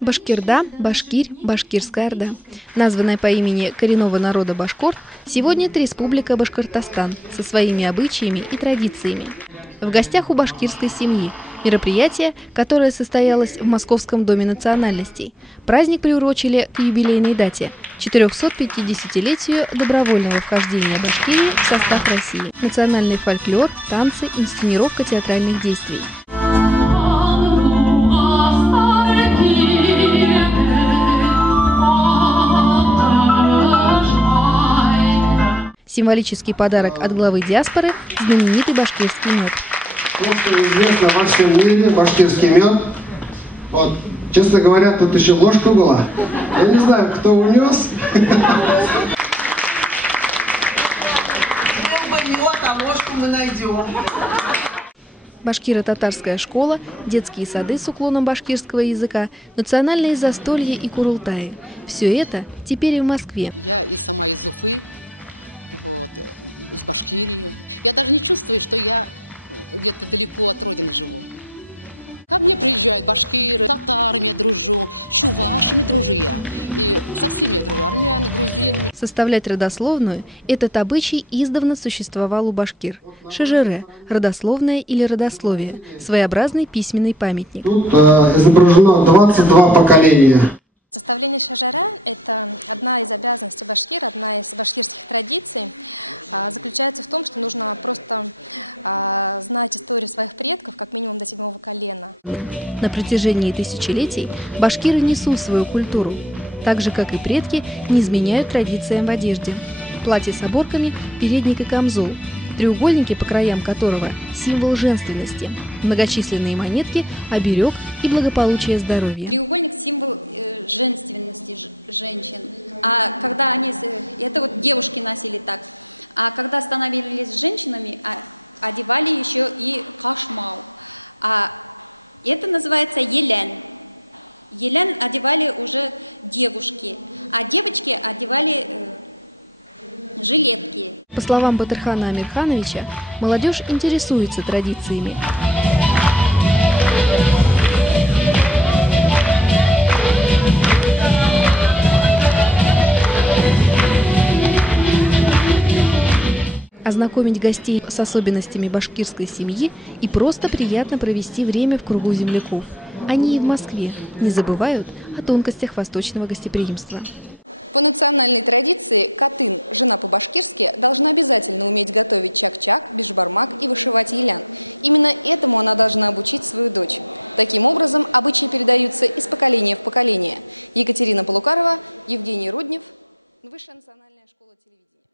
Башкирда, Башкирь, Башкирская Орда. Названная по имени коренного народа башкорт, сегодня это Республика Башкортостан со своими обычаями и традициями. В гостях у башкирской семьи мероприятие, которое состоялось в Московском доме национальностей. Праздник приурочили к юбилейной дате – 450-летию добровольного вхождения Башкирии в состав России. Национальный фольклор, танцы, инсценировка театральных действий. Символический подарок от главы диаспоры – знаменитый башкирский мед. Вот что известно во всем мире, башкирский мед. Вот, честно говоря, тут еще ложка была. Я не знаю, кто унес. Был бы мед, а ложку мы найдем. Башкиро-татарская школа, детские сады с уклоном башкирского языка, национальные застолья и курултаи. Все это теперь и в Москве. Я и сама из Уфы, вот, из Башкирии. Я даже не чувствую, что я где-то далеко от родины живу. Ко мне приезжают башкиры, татарами я дружу, чувашами дружу я. И со всеми я дружу, армянами, грузинами. Составлять родословную – этот обычай издавна существовал у башкир. Шежере – родословное или родословие, своеобразный письменный памятник. Тут изображено 22 поколения. Составление шажара – это одна из обязанностей башкир, одна из башкирских традиций. Заключается в том, что нужно просто знать историю своих предков, как минимум до 7-го колена. На протяжении тысячелетий башкиры несут свою культуру, так же, как и предки, не изменяют традициям в одежде. Платье с оборками, передник и камзол, треугольники, по краям которого – символ женственности, многочисленные монетки – оберег и благополучие здоровья. Треугольник – символ женственности женщин. А когда это вот девушки носили так. А когда становились женщинами, одевали еще и кашмау. А это называется елен. Елен одевали уже девушки, а девочки одевали жилетки. По словам Батырхана Амирхановича, молодежь интересуется традициями. Ознакомить гостей с особенностями башкирской семьи и просто приятно провести время в кругу земляков. Они и в Москве не забывают о тонкостях восточного гостеприимства. По национальной традиции катын, жена по-башкирски, должна обязательно уметь готовить чак-чак, бешбармак и вышивать елян. Именно этому она должна обучить свою дочь. Таким образом, обычаи передаются из поколения в поколение. Екатерина Полукарова, Евгений Руднев, Высшая национальная школа телевидения.